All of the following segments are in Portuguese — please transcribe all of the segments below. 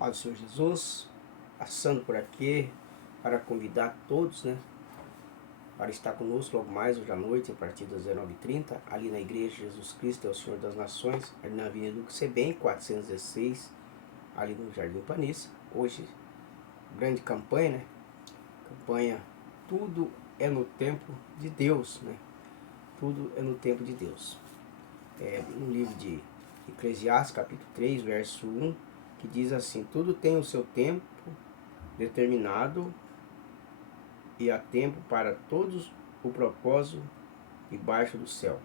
Paz do Senhor Jesus, passando por aqui para convidar todos, para estar conosco logo mais hoje à noite, a partir das 19h30, ali na Igreja Jesus Cristo é o Senhor das Nações, ali na Avenida Duque Sebem, 416, ali no Jardim Panissa. Hoje, grande campanha, Campanha Tudo é no Tempo de Deus, Tudo é no Tempo de Deus. No livro de Eclesiastes, capítulo 3, verso 1, que diz assim: tudo tem o seu tempo determinado e há tempo para todos o propósito debaixo do céu.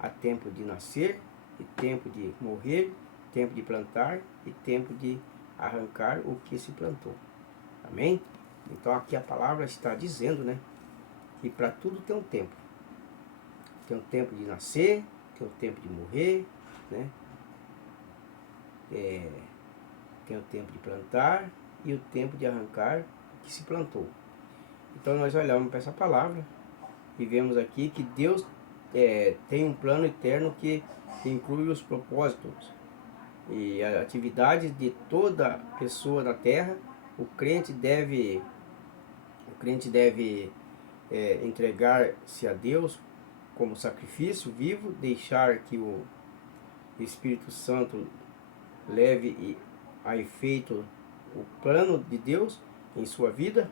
Há tempo de nascer e tempo de morrer, tempo de plantar e tempo de arrancar o que se plantou. Amém? Então aqui a palavra está dizendo, que para tudo tem um tempo. Tem um tempo de nascer, tem um tempo de morrer, tem o tempo de plantar e o tempo de arrancar o que se plantou. Então nós olhamos para essa palavra e vemos aqui que Deus tem um plano eterno que inclui os propósitos e as atividades de toda pessoa na terra. O crente deve entregar-se a Deus como sacrifício vivo, deixar que o Espírito Santo leve a efeito o plano de Deus em sua vida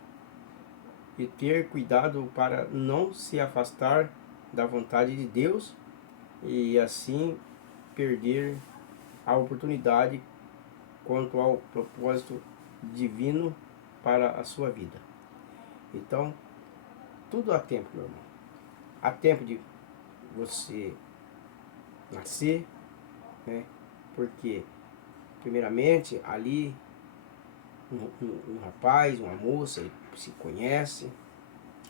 e ter cuidado para não se afastar da vontade de Deus e assim perder a oportunidade quanto ao propósito divino para a sua vida. Então, tudo há tempo, meu irmão. Há tempo de você nascer, porque primeiramente ali um rapaz, uma moça, ele se conhece,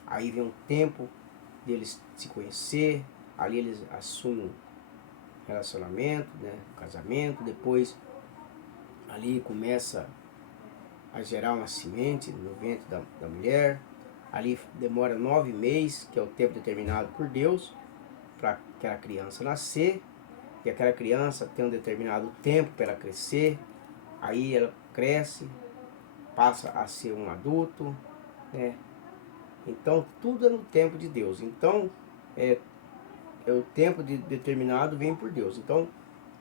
aí vem um tempo deles se conhecer, ali eles assumem um relacionamento, um casamento, depois ali começa a gerar uma semente no ventre da mulher, ali demora 9 meses, que é o tempo determinado por Deus, para aquela criança nascer, e aquela criança tem um determinado tempo para ela crescer, aí ela cresce, passa a ser um adulto, Então tudo é no tempo de Deus. Então o tempo determinado vem por Deus. Então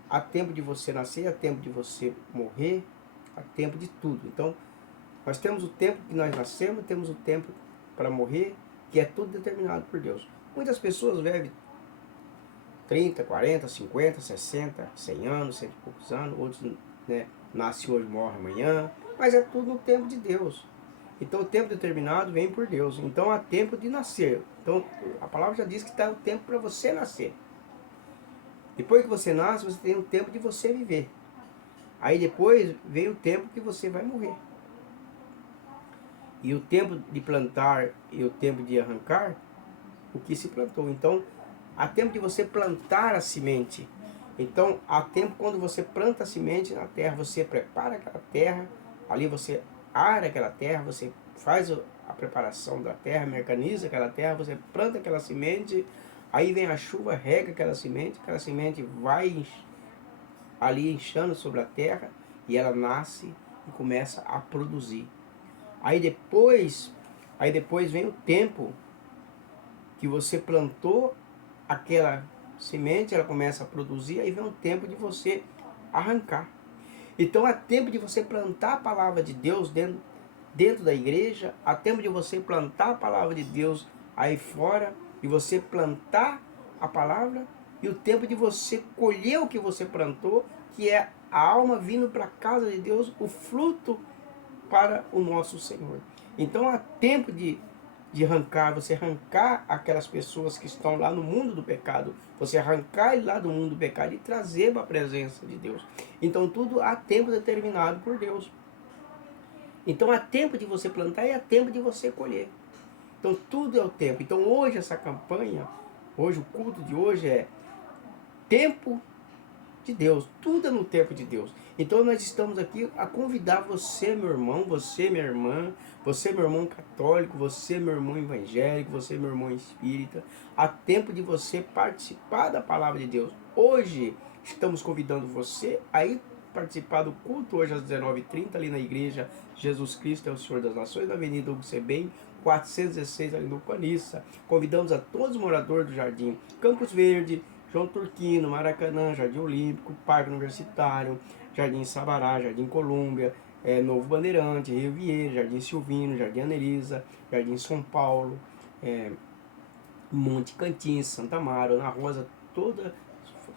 há tempo de você nascer, há tempo de você morrer, há tempo de tudo. Então nós temos o tempo que nós nascemos, temos o tempo para morrer, que é tudo determinado por Deus. Muitas pessoas vivem 30, 40, 50, 60, 100 anos, 100 e poucos anos, outros nascem hoje, morrem amanhã, mas é tudo no tempo de Deus. Então o tempo determinado vem por Deus. Então há tempo de nascer. Então a palavra já diz que está o tempo para você nascer. Depois que você nasce, você tem o tempo de você viver. Aí depois vem o tempo que você vai morrer. E o tempo de plantar e o tempo de arrancar o que se plantou. Então há tempo de você plantar a semente. Então há tempo quando você planta a semente na terra, você prepara aquela terra, ali você ara aquela terra, você faz a preparação da terra, mecaniza aquela terra, você planta aquela semente, aí vem a chuva, rega aquela semente vai ali inchando sobre a terra e ela nasce e começa a produzir. Aí depois vem o tempo que você plantou aquela semente, ela começa a produzir, aí vem o tempo de você arrancar. Então há tempo de você plantar a palavra de Deus dentro da igreja, há tempo de você plantar a palavra de Deus aí fora, e você plantar a palavra, e o tempo de você colher o que você plantou, que é a alma vindo para a casa de Deus, o fruto para o nosso Senhor. Então há tempo de arrancar, você arrancar aquelas pessoas que estão lá no mundo do pecado, você arrancar ele lá do mundo do pecado e trazer para a presença de Deus. Então tudo há tempo determinado por Deus. Então há tempo de você plantar e há tempo de você colher. Então tudo é o tempo. Então hoje essa campanha, hoje o culto de hoje é tempo de Deus, tudo é no tempo de Deus. Então nós estamos aqui a convidar você, meu irmão, você, minha irmã, você, meu irmão católico, você, meu irmão evangélico, você, meu irmão espírita, há tempo de você participar da palavra de Deus. Hoje estamos convidando você a ir participar do culto hoje às 19h30 ali na igreja Jesus Cristo é o Senhor das Nações, na Avenida Hugo Sebem, 416 ali no Panissa. Convidamos a todos os moradores do Jardim Campos Verde, João Turquino, Maracanã, Jardim Olímpico, Parque Universitário, Jardim Sabará, Jardim Colômbia, Novo Bandeirante, Rio Vieira, Jardim Silvino, Jardim Anelisa, Jardim São Paulo, Monte Cantins, Santa Amaro, Ana Rosa, toda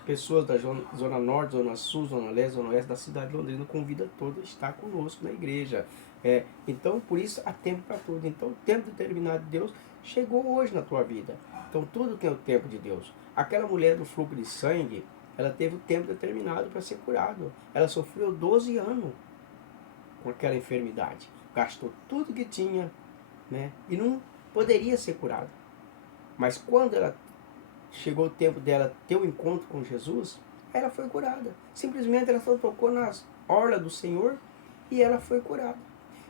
pessoas da Zona Norte, Zona Sul, Zona Leste, Zona Oeste da cidade de Londrina, convida todos a estar conosco na igreja. Então, por isso, há tempo para tudo. Então, o tempo determinado de Deus chegou hoje na tua vida. Então, tudo tem o tempo de Deus. Aquela mulher do fluxo de sangue, ela teve o tempo determinado para ser curada. Ela sofreu 12 anos com aquela enfermidade. Gastou tudo que tinha, né? E não poderia ser curada. Mas quando ela chegou o tempo dela ter o encontro com Jesus, ela foi curada. Simplesmente ela só tocou nas orlas do Senhor e ela foi curada.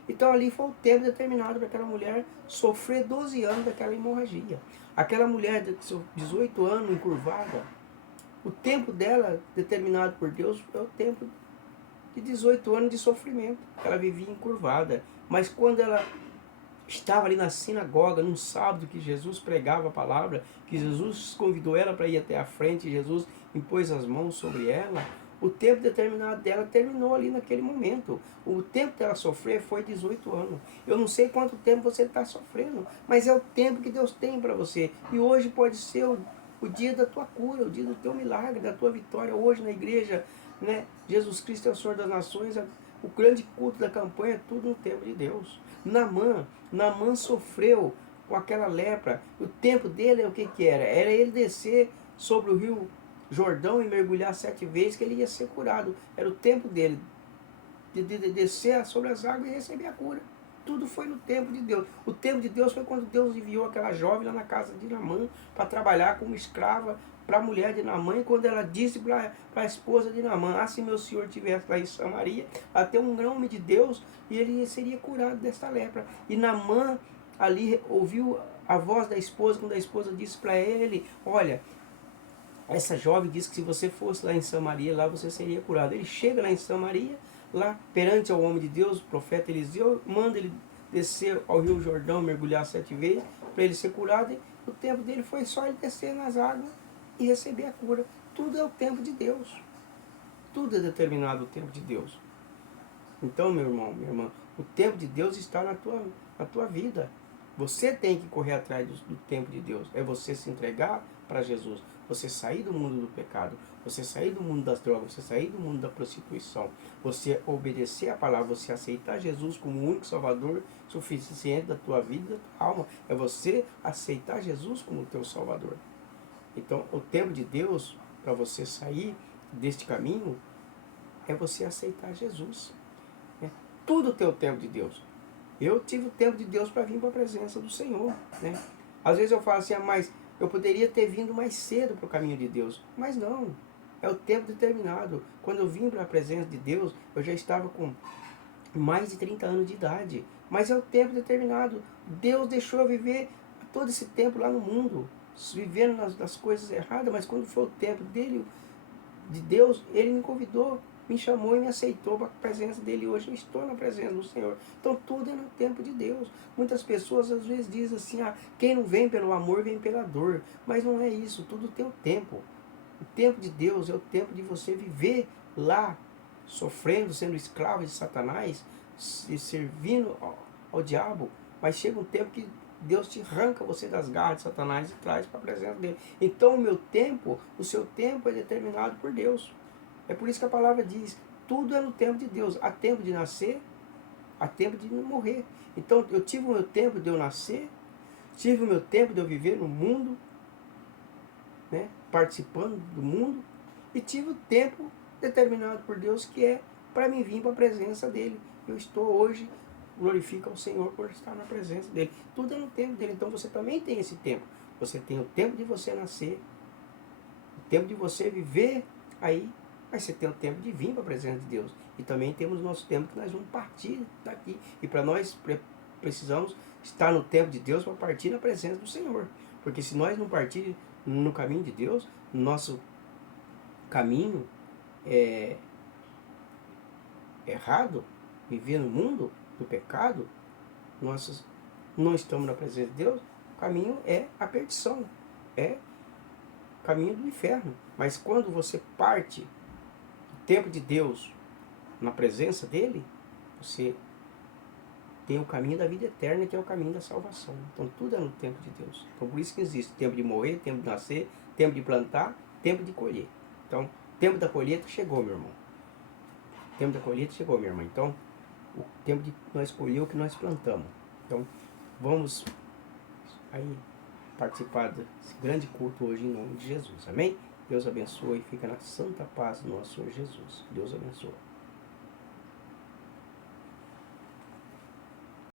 Então ali foi o tempo determinado para aquela mulher sofrer 12 anos daquela hemorragia. Aquela mulher de 18 anos encurvada, o tempo dela determinado por Deus é o tempo de 18 anos de sofrimento. Ela vivia encurvada. Mas quando ela estava ali na sinagoga, num sábado que Jesus pregava a palavra, que Jesus convidou ela para ir até a frente, Jesus impôs as mãos sobre ela, o tempo determinado dela terminou ali naquele momento. O tempo dela sofrer foi 18 anos. Eu não sei quanto tempo você está sofrendo, mas é o tempo que Deus tem para você. E hoje pode ser o dia da tua cura, o dia do teu milagre, da tua vitória. Hoje na igreja, né? Jesus Cristo é o Senhor das Nações, o grande culto da campanha, é tudo no tempo de Deus. Naamã sofreu com aquela lepra. O tempo dele é o que era? Era ele descer sobre o rio Jordão e mergulhar 7 vezes que ele ia ser curado. Era o tempo dele de descer sobre as águas e receber a cura. Tudo foi no tempo de Deus. O tempo de Deus foi quando Deus enviou aquela jovem lá na casa de Naamã para trabalhar como escrava para a mulher de Naamã, e quando ela disse para a esposa de Naamã: se meu senhor estivesse lá em Samaria, até um homem de Deus, e ele seria curado desta lepra. E Naamã ali ouviu a voz da esposa, quando a esposa disse para ele: olha, essa jovem disse que se você fosse lá em Samaria, lá você seria curado. Ele chega lá em Samaria, lá perante ao homem de Deus, o profeta Eliseu, manda ele descer ao rio Jordão, mergulhar 7 vezes, para ele ser curado. E o tempo dele foi só ele descer nas águas e receber a cura. Tudo é o tempo de Deus. Tudo é determinado o tempo de Deus. Então, meu irmão, minha irmã, o tempo de Deus está na tua vida. Você tem que correr atrás do tempo de Deus. É você se entregar para Jesus. Você sair do mundo do pecado. Você sair do mundo das drogas. Você sair do mundo da prostituição. Você obedecer a palavra. Você aceitar Jesus como o único Salvador suficiente da tua vida e da tua alma. É você aceitar Jesus como o teu Salvador. Então, o tempo de Deus para você sair deste caminho é você aceitar Jesus. Tudo tem o tempo de Deus. Eu tive o tempo de Deus para vir para a presença do Senhor, né? Às vezes eu falo assim, mas eu poderia ter vindo mais cedo para o caminho de Deus. Mas não, é o tempo determinado. Quando eu vim para a presença de Deus, eu já estava com mais de 30 anos de idade. Mas é o tempo determinado. Deus deixou eu viver todo esse tempo lá no mundo, vivendo nas coisas erradas, mas quando foi o tempo dele, de Deus, ele me convidou, me chamou e me aceitou para a presença dele. Hoje eu estou na presença do Senhor. Então tudo é no tempo de Deus. Muitas pessoas às vezes dizem assim, quem não vem pelo amor vem pela dor. Mas não é isso, tudo tem o tempo. O tempo de Deus é o tempo de você viver lá, sofrendo, sendo escravo de Satanás, se servindo ao diabo. Mas chega um tempo que Deus te arranca você das garras de Satanás e traz para a presença dele. Então o meu tempo, o seu tempo é determinado por Deus. É por isso que a palavra diz, tudo é no tempo de Deus. Há tempo de nascer, há tempo de morrer. Então eu tive o meu tempo de eu nascer, tive o meu tempo de eu viver no mundo, né, participando do mundo, e tive o tempo determinado por Deus, que é para mim vir para a presença dele. Eu estou hoje, glorifico ao Senhor por estar na presença dele. Tudo é no tempo dele. Então você também tem esse tempo. Você tem o tempo de você nascer, o tempo de você viver aí, mas você tem o tempo de vir para a presença de Deus. E também temos o nosso tempo que nós vamos partir daqui. E para nós precisamos estar no tempo de Deus para partir na presença do Senhor. Porque se nós não partir no caminho de Deus, nosso caminho errado, viver no mundo do pecado, nós não estamos na presença de Deus, o caminho é a perdição, é o caminho do inferno. Mas quando você parte do tempo de Deus, na presença dele, você tem o caminho da vida eterna, que é o caminho da salvação. Então tudo é no tempo de Deus. Então por isso que existe tempo de morrer, tempo de nascer, tempo de plantar, tempo de colher. Então, tempo da colheita chegou, meu irmão. O tempo da colheita chegou, minha irmã. Então, o tempo de nós colher o que nós plantamos. Então, vamos aí participar desse grande culto hoje em nome de Jesus. Amém? Deus abençoe e fica na santa paz do nosso Senhor Jesus. Deus abençoe.